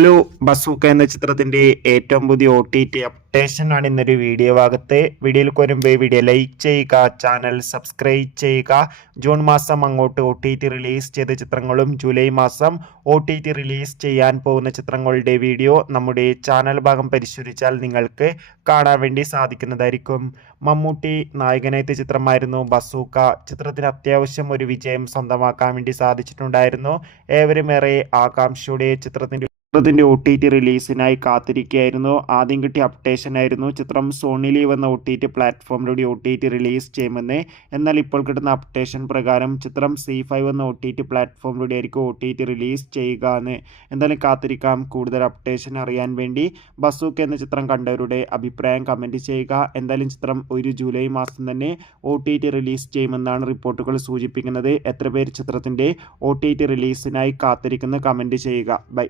Hello, bazooka എന്ന ചിത്രത്തിന്റെ ഏറ്റവും പുതിയ OTT അപ്ഡേഷൻ ആണ് ഇന്നൊരു വീഡിയോ ഭാഗത്ത്. വീഡിയോയിൽ വരുമ്പോൾ വീഡിയോ ലൈക്ക് ചെയ്യുക, ചാനൽ സബ്സ്ക്രൈബ് ചെയ്യുക. ജൂൺ മാസം അങ്ങോട്ട് OTT റിലീസ് ചെയ്ത ചിത്രങ്ങളും ജൂലൈ മാസം OTT റിലീസ് ചെയ്യാൻ പോകുന്ന ചിത്രങ്ങളുടെ വീഡിയോ നമ്മുടെ ചാനൽ ഭാഗം പരിശോധിച്ചാൽ നിങ്ങൾക്ക് കാണാൻ വേണ്ടി സാധിക്കുന്നതായിരിക്കും. മമ്മൂട്ടി നായകനെത്തിയ ചിത്രമായിരുന്നു ബസൂക്ക. ചിത്രത്തിന് അത്യാവശ്യം ഒരു വിജയം സ്വന്തമാക്കാൻ വേണ്ടി സാധിച്ചിട്ടുണ്ടായിരുന്നു. ഏവരും ഏറെ ആകാംക്ഷയോടെ ചിത്രത്തിന്റെ OTT റിലീസിനായി കാത്തിരിക്കുകയായിരുന്നു. ആദ്യം കിട്ടിയ അപ്ഡേഷൻ ആയിരുന്നു ചിത്രം സോണി ലീവ് എന്ന OTT പ്ലാറ്റ്ഫോമിലൂടെ OTT റിലീസ് ചെയ്യുമെന്ന്. എന്നാൽ ഇപ്പോൾ കിട്ടുന്ന അപ്ഡേഷൻ പ്രകാരം ചിത്രം C5 എന്ന OTT പ്ലാറ്റ്ഫോമിലൂടെ ആയിരിക്കും OTT റിലീസ് ചെയ്യുക എന്ന്. എന്തായാലും കാത്തിരിക്കാം. കൂടുതൽ അപ്ഡേഷൻ അറിയാൻ വേണ്ടി ബസൂക്ക എന്ന ചിത്രം കണ്ടവരുടെ അഭിപ്രായം കമൻറ്റ് ചെയ്യുക. എന്തായാലും ചിത്രം ഒരു ജൂലൈ മാസം തന്നെ OTT റിലീസ് ചെയ്യുമെന്നാണ് റിപ്പോർട്ടുകൾ സൂചിപ്പിക്കുന്നത്. എത്ര പേര് ചിത്രത്തിൻ്റെ OTT റിലീസിനായി കാത്തിരിക്കുന്നത് കമൻറ്റ് ചെയ്യുക. ബൈ.